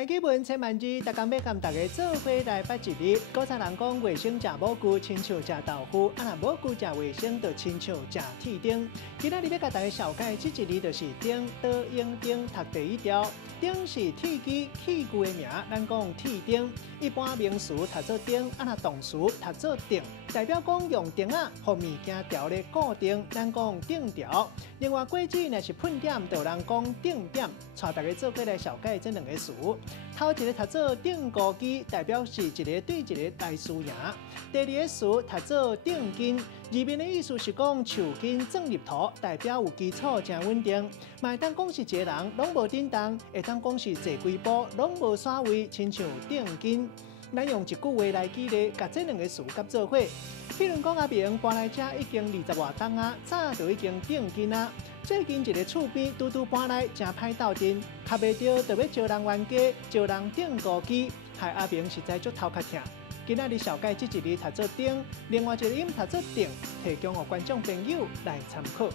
大基本千万字，大家要跟大家做伙来捌一日。古早人讲卫生食母菇，亲像食豆腐，啊若母菇食卫生，就亲像食铁钉。今仔日要甲大家小解这一字，就是钉，倒用钉读第一条。钉是铁机器具的名，咱讲铁钉。一般名词读做钉，啊若动词读做钉，代表讲用钉啊，互物件条咧固定，咱讲钉条。另外果子若是喷点，就有人讲钉点。带大家做过来小解这两个词。头一个读做钉孤机，代表是一个对一个来输赢。第二个词读做钉筋，字面的意思是讲树根种入土，代表有基础真稳定。嘛会当讲是一个人拢无震动，会当讲是坐几步拢无散位，亲像钉筋。咱用一句话来举例，甲这两个词合做伙。譬如讲阿明搬来这已经20多冬啊，早就已经钉筋啊。最近一个厝边拄拄搬来，真歹斗阵，卡袂着，就要招人冤家，招人钉孤机，害阿明实在足头壳疼。今仔日小解这一日读做钉，另外一个音读做钉，提供予观众朋友来参考。